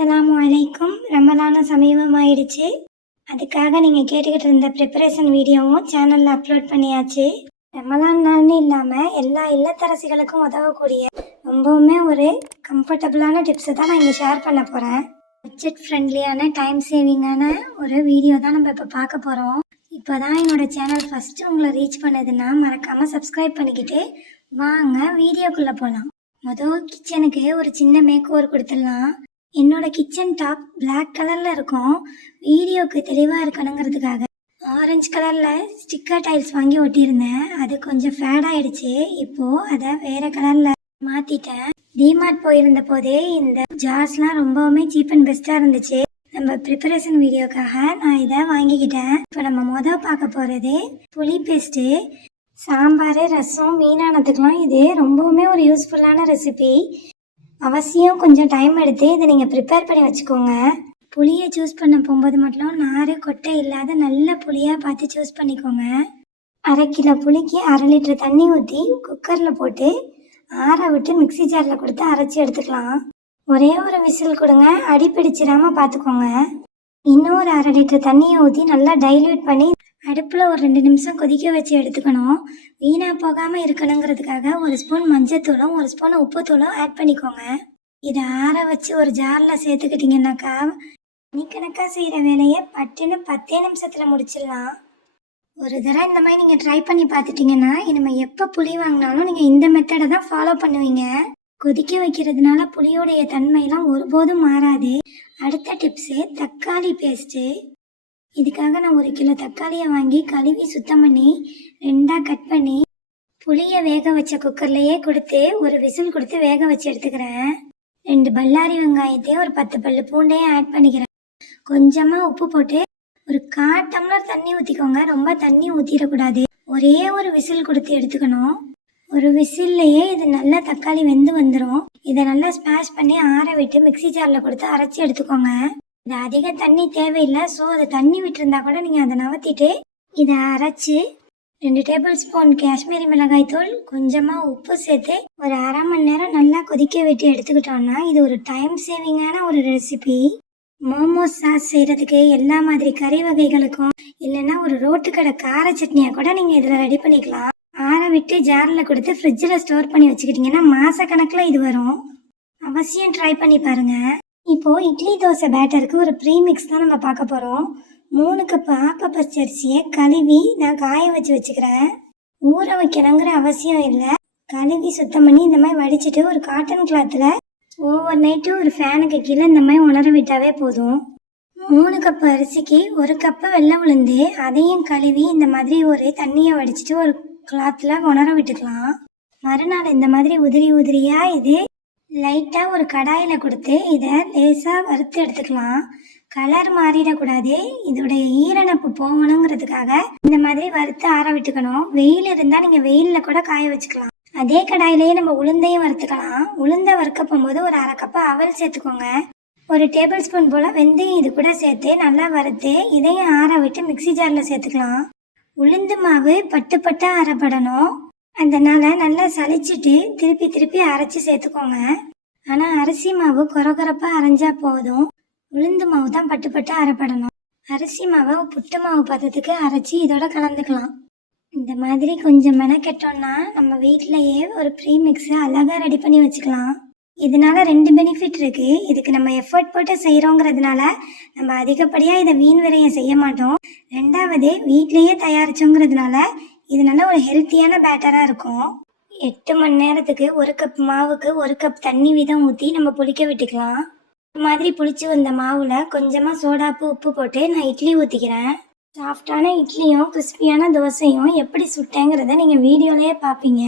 அஸ்ஸலாமு அலைக்கும். ரமலான சமீபமாயிடுச்சு. அதுக்காக நீங்கள் கேட்டுக்கிட்டு இருந்த ப்ரிப்பரேஷன் வீடியோவும் சேனலில் அப்லோட் பண்ணியாச்சு. ரமலான் நாள்னு இல்லாமல் எல்லா இல்லத்தரசிகளுக்கும் உதவக்கூடிய ரொம்பவுமே ஒரு கம்ஃபர்டபுளான டிப்ஸை தான் நான் இங்கே ஷேர் பண்ண போகிறேன். பட்ஜெட் ஃப்ரெண்ட்லியான டைம் சேவிங்கான ஒரு வீடியோ தான் நம்ம இப்போ பார்க்க போகிறோம். இப்போ தான் என்னோடய சேனல் ஃபஸ்ட்டு உங்களை ரீச் பண்ணதுன்னா மறக்காமல் சப்ஸ்கிரைப் பண்ணிக்கிட்டு வாங்க வீடியோக்குள்ளே போகலாம். மொதல் கிச்சனுக்கு ஒரு சின்ன மேக் ஓவர் கொடுத்துடலாம். என்னோட கிச்சன் டாப் பிளாக் கலரில் இருக்கும். வீடியோக்கு தெளிவாக இருக்கணுங்கிறதுக்காக ஆரஞ்சு கலரில் ஸ்டிக்கர் டைல்ஸ் வாங்கி ஒட்டியிருந்தேன். அது கொஞ்சம் ஃபேட் ஆகிடுச்சு. இப்போது அதை வேறு கலரில் மாற்றிட்டேன். டிமார்ட் போயிருந்த போதே இந்த ஜார்ஸ்லாம் ரொம்பவுமே சீப் அண்ட் பெஸ்ட்டாக இருந்துச்சு. நம்ம ப்ரிப்பரேஷன் வீடியோக்காக நான் இதை வாங்கிக்கிட்டேன். இப்போ நம்ம பார்க்க போகிறது புளி பேஸ்ட்டு. சாம்பார், ரசம், மீனானதுக்கெலாம் இது ரொம்பவுமே ஒரு யூஸ்ஃபுல்லான ரெசிபி. அவசியம் கொஞ்சம் டைம் எடுத்து இதை நீங்கள் ப்ரிப்பேர் பண்ணி வச்சுக்கோங்க. புளியை சூஸ் பண்ண போகும்போது மட்டும் நார் கொட்டை இல்லாத நல்ல புளியாக பார்த்து சூஸ் பண்ணிக்கோங்க. 1/2 கிலோ புளிக்கு 1/2 லிட்டர் தண்ணி ஊற்றி குக்கரில் போட்டு ஆற விட்டு மிக்சி ஜாரில் கொடுத்து அரைச்சி எடுத்துக்கலாம். ஒரே ஒரு விசில் கொடுங்க, அடி பிடிச்சிடாமல் பார்த்துக்கோங்க. இன்னும் ஒரு 1/2 லிட்டர் தண்ணியை ஊற்றி நல்லா டைல்யூட் பண்ணி அடுப்பில் ஒரு 2 நிமிஷம் கொதிக்க வச்சு எடுத்துக்கணும். வீணாக போகாமல் இருக்கணுங்கிறதுக்காக 1 ஸ்பூன் மஞ்சத்தூளும் 1 ஸ்பூன் உப்புத்தூளும் ஆட் பண்ணிக்கோங்க. இதை ஆற வச்சு ஒரு ஜாரில் சேர்த்துக்கிட்டிங்கன்னாக்கா மணிக்கணக்காக செய்கிற வேலையை பட்டுன்னு 10 நிமிஷத்தில் முடிச்சிடலாம். ஒரு தடவை இந்த மாதிரி நீங்கள் ட்ரை பண்ணி பார்த்துட்டிங்கன்னா இனிமேல் எப்போ புளி வாங்கினாலும் நீங்கள் இந்த மெத்தடை தான் ஃபாலோ பண்ணுவீங்க. கொதிக்க வைக்கிறதுனால புளியோடைய தன்மையெல்லாம் ஒருபோதும் மாறாது. அடுத்த டிப்ஸு தக்காளி பேஸ்ட்டு. இதுக்காக நான் 1 கிலோ தக்காளியை வாங்கி கழுவி சுத்தம் பண்ணி 2ஆக கட் பண்ணி புளியை வேக வச்ச குக்கர்லேயே கொடுத்து ஒரு விசில் கொடுத்து வேக வச்சு எடுத்துக்கிறேன். 2 பல்லாரி வெங்காயத்தையும் ஒரு 10 பல்லு பூண்டையும் ஆட் பண்ணிக்கிறேன். கொஞ்சமாக உப்பு போட்டு ஒரு 1/4 டம்ளர் தண்ணி ஊற்றிக்கோங்க. ரொம்ப தண்ணி ஊற்றிடக்கூடாது. ஒரே ஒரு விசில் கொடுத்து எடுத்துக்கணும். ஒரு விசில்லையே இது நல்லா தக்காளி வெந்து வந்துடும். இதை நல்லா ஸ்மாஷ் பண்ணி ஆற விட்டு மிக்சி ஜாரில் கொடுத்து அரைச்சி எடுத்துக்கோங்க. இது அதிக தண்ணி தேவையில்லை. ஸோ அதை தண்ணி விட்டுருந்தா கூட நீங்கள் அதை நவத்திட்டு இதை அரைச்சி 2 டேபிள் ஸ்பூன் காஷ்மீரி மிளகாய் தூள், கொஞ்சமாக உப்பு சேர்த்து ஒரு 1/2 மணி நேரம் நல்லா கொதிக்க விட்டு எடுத்துக்கிட்டோம்னா இது ஒரு டைம் சேவிங்கான ஒரு ரெசிபி. மோமோஸ் சாஸ் செய்கிறதுக்கு எல்லா மாதிரி கறி வகைகளுக்கும் இல்லைன்னா ஒரு ரோட்டுக்கடை கார சட்னியாக கூட நீங்கள் இதில் ரெடி பண்ணிக்கலாம். ஆற விட்டு ஜாரில் கொடுத்து ஃப்ரிட்ஜில் ஸ்டோர் பண்ணி வச்சுக்கிட்டிங்கன்னா மாதக்கணக்கில் இது வரும். அவசியம் ட்ரை பண்ணி பாருங்கள். இப்போது இட்லி தோசை பேட்டருக்கு ஒரு ப்ரீமிக்ஸ் தான் நம்ம பார்க்க போகிறோம். 3 கப்பு ஆப்ப பச்சரிசியை கழுவி நான் காய வச்சுக்கிறேன். ஊற வைக்கணுங்கிற அவசியம் இல்லை. கழுவி சுத்தம் பண்ணி இந்த மாதிரி வடிச்சிட்டு ஒரு காட்டன் கிளாத்தில் ஓவர் நைட்டு ஒரு ஃபேனுக்கு கீழே இந்த மாதிரி உணர விட்டாவே போதும். 3 கப்பு அரிசிக்கு 1 கப்பு வெள்ளை உளுந்து, அதையும் கழுவி இந்த மாதிரி ஒரு தண்ணியை வடிச்சிட்டு ஒரு கிளாத்தில் உணர விட்டுக்கலாம். மறுநாள் இந்த மாதிரி உதிரியாக இது லைட்டாக ஒரு கடாயில் கொடுத்து இதை லேசாக வறுத்து எடுத்துக்கலாம். கலர் மாறிடக்கூடாது. இதோடைய ஈரணைப்பு போகணுங்கிறதுக்காக இந்த மாதிரி வறுத்து ஆற விட்டுக்கணும். வெயில் இருந்தால் நீங்கள் வெயிலில் கூட காய வச்சுக்கலாம். அதே கடாயிலேயே நம்ம உளுந்தையும் வறுத்துக்கலாம். உளுந்தை வறுக்க போகும்போது ஒரு 1/2 கப்பு அவல் சேர்த்துக்கோங்க. 1 டேபிள் ஸ்பூன் போல் வெந்தயம் இது கூட சேர்த்து நல்லா வறுத்து இதையும் ஆற விட்டு மிக்சி ஜாரில் சேர்த்துக்கலாம். உளுந்து மாவு பட்டு அரைப்படணும். அதனால் நல்லா சளிச்சிட்டு திருப்பி அரைச்சி சேர்த்துக்கோங்க. ஆனால் அரிசி மாவு கொரப்பாக அரைஞ்சா போதும். உளுந்து மாவு தான் பட்டு அரைப்படணும். அரிசி மாவை புட்டு மாவு பதத்துக்கு அரைச்சி இதோட கலந்துக்கலாம். இந்த மாதிரி கொஞ்சம் மெனக்கெட்டோம்னா நம்ம வீட்டிலையே ஒரு ப்ரீமிக்ஸை அழகாக ரெடி பண்ணி வச்சுக்கலாம். இதனால 2 பெனிஃபிட் இருக்குது. இதுக்கு நம்ம எஃபர்ட் போட்டு செய்கிறோங்கிறதுனால நம்ம அதிகப்படியாக இதை வீண் விரயம் செய்ய மாட்டோம். 2வது வீட்லேயே தயாரிச்சோங்கிறதுனால இது நல்ல ஒரு ஹெல்த்தியான பேட்டராக இருக்கும். 8 மணி நேரத்துக்கு 1 கப் மாவுக்கு 1 கப் தண்ணி வீதம் ஊற்றி நம்ம புளிக்க விட்டுக்கலாம். இந்த மாதிரி புளிச்சு வந்த மாவில் கொஞ்சமாக சோடாப்பு உப்பு போட்டு நான் இட்லி ஊற்றிக்கிறேன். சாஃப்டான இட்லியும் கிறிஸ்பியான தோசையும் எப்படி சுட்டேங்கிறத நீங்கள் வீடியோலேயே பார்ப்பீங்க.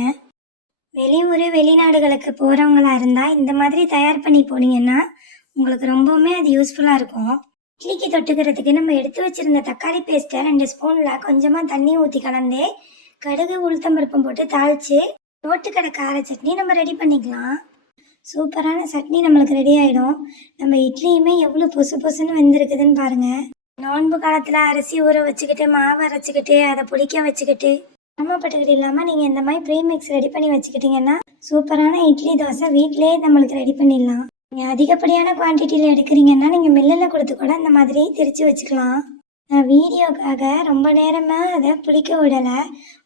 வெளியூர் வெளிநாடுகளுக்கு போகிறவங்களா இருந்தால் இந்த மாதிரி தயார் பண்ணி போனீங்கன்னா உங்களுக்கு ரொம்பவுமே அது யூஸ்ஃபுல்லாக இருக்கும். இட்லிக்கு தொட்டுக்கிறதுக்கு நம்ம எடுத்து வச்சுருந்த தக்காளி பேஸ்ட்டை 2 ஸ்பூனில் கொஞ்சமாக தண்ணி ஊற்றி கலந்து கடுகு உளுத்தம்பருப்பம் போட்டு தாளித்து ரோட்டுக்கடை கார சட்னி நம்ம ரெடி பண்ணிக்கலாம். சூப்பரான சட்னி நம்மளுக்கு ரெடி ஆகிடும். நம்ம இட்லியுமே எவ்வளோ பொசுன்னு வெந்திருக்குதுன்னு பாருங்கள். நோன்பு காலத்தில் அரிசி ஊற வச்சுக்கிட்டு மாவு அரைச்சிக்கிட்டு அதை பிடிக்க வச்சுக்கிட்டு சிரமப்பட்டுக்கிட்டு இல்லாமல் நீங்கள் இந்த மாதிரி ப்ரீமிக்ஸ் ரெடி பண்ணி வச்சுக்கிட்டிங்கன்னா சூப்பரான இட்லி தோசை வீட்டிலே நம்மளுக்கு ரெடி பண்ணிடலாம். நீங்கள் அதிகப்படியான குவான்டிட்டியில் எடுக்கிறீங்கன்னா நீங்கள் மில்லில் கொடுத்து கூட அந்த மாதிரி திரித்து வச்சுக்கலாம். நான் வீடியோக்காக ரொம்ப நேரமாக அதை புளிக்க விடலை,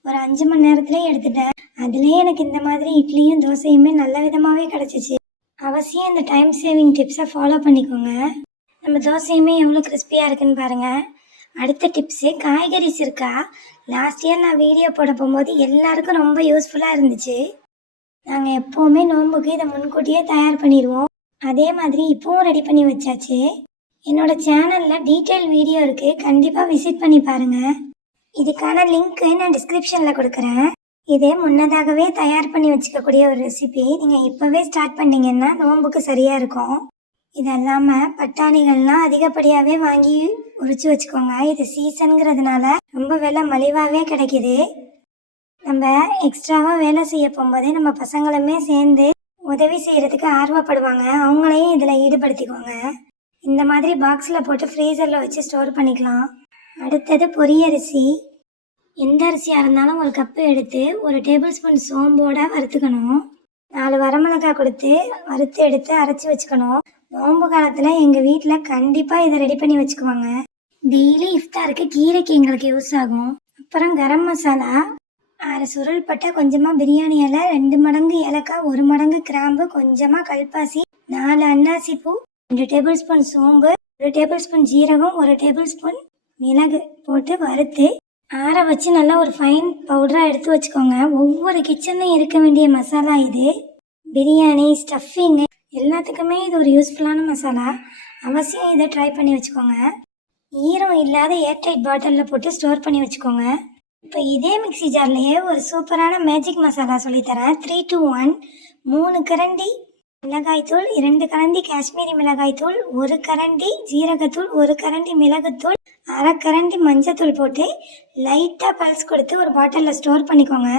ஒரு 5 மணி நேரத்துலேயே எடுத்துட்டேன். அதுலேயே எனக்கு இந்த மாதிரி இட்லியும் தோசையுமே நல்ல விதமாகவே கிடச்சிச்சு. அவசியம் இந்த டைம் சேவிங் டிப்ஸை ஃபாலோ பண்ணிக்கோங்க. நம்ம தோசையுமே எவ்வளோ கிறிஸ்பியாக இருக்குன்னு பாருங்கள். அடுத்த டிப்ஸு காய்கறிஸ் இருக்கா. லாஸ்ட் இயர் நான் வீடியோ போட போகும்போது எல்லாருக்கும் ரொம்ப யூஸ்ஃபுல்லாக இருந்துச்சு. நாங்கள் எப்போவுமே நோன்புக்கு இதை முன்கூட்டியே தயார் பண்ணிடுவோம். அதே மாதிரி இப்போவும் ரெடி பண்ணி வச்சாச்சு. என்னோடய சேனலில் டீட்டெயில் வீடியோ இருக்குது, கண்டிப்பாக விசிட் பண்ணி பாருங்கள். இதுக்கான லிங்க்கு நான் டிஸ்கிரிப்ஷனில் கொடுக்குறேன். இது முன்னதாகவே தயார் பண்ணி வச்சுக்கக்கூடிய ஒரு ரெசிபி. நீங்கள் இப்போவே ஸ்டார்ட் பண்ணிங்கன்னா நோன்புக்கு சரியாக இருக்கும். இது இல்லாமல் பட்டாணிகள்லாம் அதிகப்படியாகவே வாங்கி உரிச்சு வச்சுக்கோங்க. இது சீசனுங்கிறதுனால ரொம்ப விலை மலிவாகவே கிடைக்கிது. நம்ம எக்ஸ்ட்ராவாக வேலை செய்ய போகும்போதே நம்ம பசங்களுமே சேர்ந்து உதவி செய்கிறதுக்கு ஆர்வப்படுவாங்க. அவங்களையும் இதில் ஈடுபடுத்திக்கோங்க. இந்த மாதிரி பாக்ஸில் போட்டு ஃப்ரீசரில் வச்சு ஸ்டோர் பண்ணிக்கலாம். அடுத்தது பொரியரிசி. எந்த அரிசியாக இருந்தாலும் ஒரு கப்பு எடுத்து ஒரு டேபிள் ஸ்பூன் சோம்போட வறுத்துக்கணும். 4 வரமிளகாய் கொடுத்து வறுத்து எடுத்து அரைச்சி வச்சுக்கணும். நோன்பு காலத்தில் எங்கள் வீட்டில் கண்டிப்பாக இதை ரெடி பண்ணி வச்சுக்குவாங்க. டெய்லி இஃப்தாருக்கு கீரைக்கு எங்களுக்கு யூஸ் ஆகும். அப்புறம் கரம் மசாலா, 6 சுருள் பட்டை, கொஞ்சமாக பிரியாணி இலை, 2 மடங்கு ஏலக்காய், 1 மடங்கு கிராம்பு, கொஞ்சமாக கல்பாசி, 4 அன்னாசி பூ, 2 டேபிள் ஸ்பூன் சோம்பு, 1 டேபிள் ஸ்பூன் ஜீரகம், 1 டேபிள் ஸ்பூன் மிளகு போட்டு வறுத்து ஆற வச்சு நல்லா ஒரு ஃபைன் பவுடராக எடுத்து வச்சுக்கோங்க. ஒவ்வொரு கிச்சன்லையும் இருக்க வேண்டிய மசாலா இது. பிரியாணி, ஸ்டஃபிங்கு எல்லாத்துக்குமே இது ஒரு யூஸ்ஃபுல்லான மசாலா. அவசியம் இதை ட்ரை பண்ணி வச்சுக்கோங்க. ஈரம் இல்லாத ஏர்டைட் பாட்டிலில் போட்டு ஸ்டோர் பண்ணி வச்சுக்கோங்க. இப்போ இதே மிக்சி ஜார்லேயே ஒரு சூப்பரான மேஜிக் மசாலா சொல்லித்தரேன். 3 to 1. 3 கரண்டி மிளகாய்த்தூள், 2 கரண்டி காஷ்மீரி மிளகாய்த்தூள், 1 கரண்டி ஜீரகத்தூள், 1 கரண்டி மிளகுத்தூள், 1/2 கரண்டி மஞ்சத்தூள் போட்டு லைட்டாக பல்ஸ் கொடுத்து ஒரு பாட்டிலில் ஸ்டோர் பண்ணிக்கோங்க.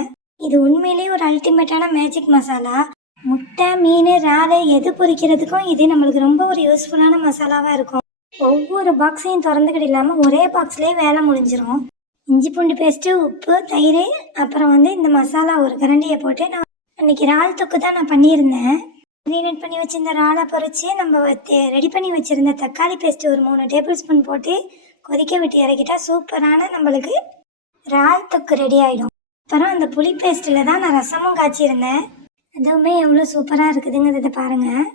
இது உண்மையிலேயே ஒரு அல்டிமேட்டான மேஜிக் மசாலா. முட்டை, மீன், இறால் எது பொரிக்கிறதுக்கும் இது நம்மளுக்கு ரொம்ப ஒரு யூஸ்ஃபுல்லான மசாலாவாக இருக்கும். ஒவ்வொரு பாக்ஸையும் திறந்துக்கிட்டு இல்லாமல் ஒரே பாக்ஸ்லேயே வேலை முடிஞ்சிடும். இஞ்சி பூண்டு பேஸ்ட்டு, உப்பு, தயிர், அப்புறம் இந்த மசாலா 1 கரண்டியை போட்டு நான் அன்றைக்கி இறால் தொக்கு தான் நான் பண்ணியிருந்தேன். மேரினேட் பண்ணி வச்சுருந்த இறாலை பொரித்து நம்ம ரெடி பண்ணி வச்சுருந்த தக்காளி பேஸ்ட்டு ஒரு 3 டேபிள் ஸ்பூன் போட்டு கொதிக்க விட்டு இறக்கிட்டா சூப்பரான நம்மளுக்கு இறால் தொக்கு ரெடி ஆகிடும். அப்புறம் அந்த புளி பேஸ்ட்டில் தான் நான் ரசமும் காய்ச்சிருந்தேன். அதுவுமே எவ்வளோ சூப்பராக இருக்குதுங்கிறத பாருங்கள்.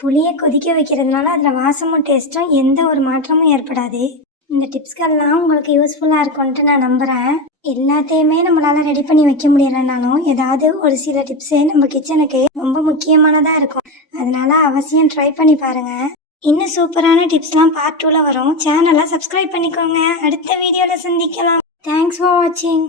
புளியை கொதிக்க வைக்கிறதுனால அதில் வாசமும் டேஸ்ட்டும் எந்த ஒரு மாற்றமும் ஏற்படாது. இந்த டிப்ஸ்கள்லாம் உங்களுக்கு யூஸ்ஃபுல்லாக இருக்கும்ன்ட்டு நான் நம்புகிறேன். எல்லாத்தையுமே நம்மளால் ரெடி பண்ணி வைக்க முடியலைனாலும் ஏதாவது ஒரு சில டிப்ஸே நம்ம கிச்சனுக்கு ரொம்ப முக்கியமானதாக இருக்கும். அதனால அவசியம் ட்ரை பண்ணி பாருங்கள். இன்னும் சூப்பரான டிப்ஸ்லாம் பார்ட் 2ல் வரும். சேனலை சப்ஸ்கிரைப் பண்ணிக்கோங்க. அடுத்த வீடியோவில் சந்திக்கலாம். தேங்க்ஸ் ஃபார் வாட்சிங்.